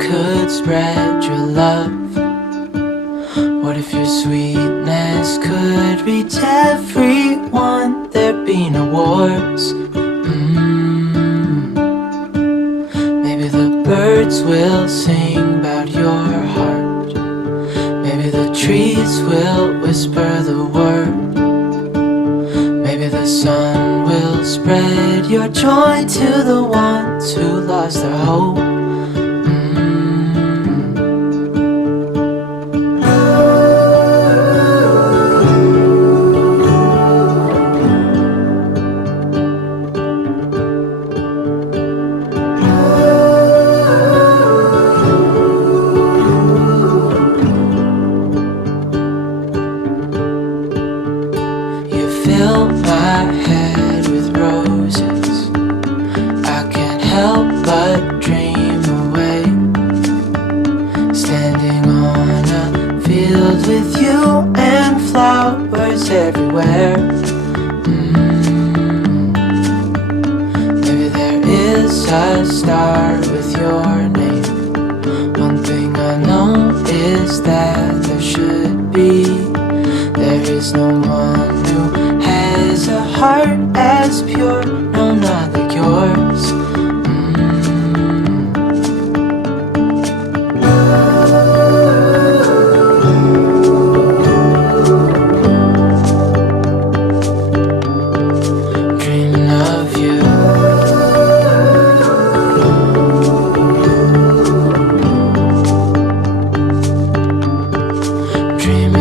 could spread your love? What if your sweetness could reach everyone? There'd be no wars. Maybe the birds will sing about your heart. Maybe the trees will whisper the word. Maybe the sun will spread your joy to the ones who lost their hope. Fill my head with roses. I can't help but dream away, standing on a field with you and flowers everywhere. Maybe there is a star with your name. One thing I know is that there should be. There is no one who has a heart as pure, no, not like yours. Dreaming of you. Dreaming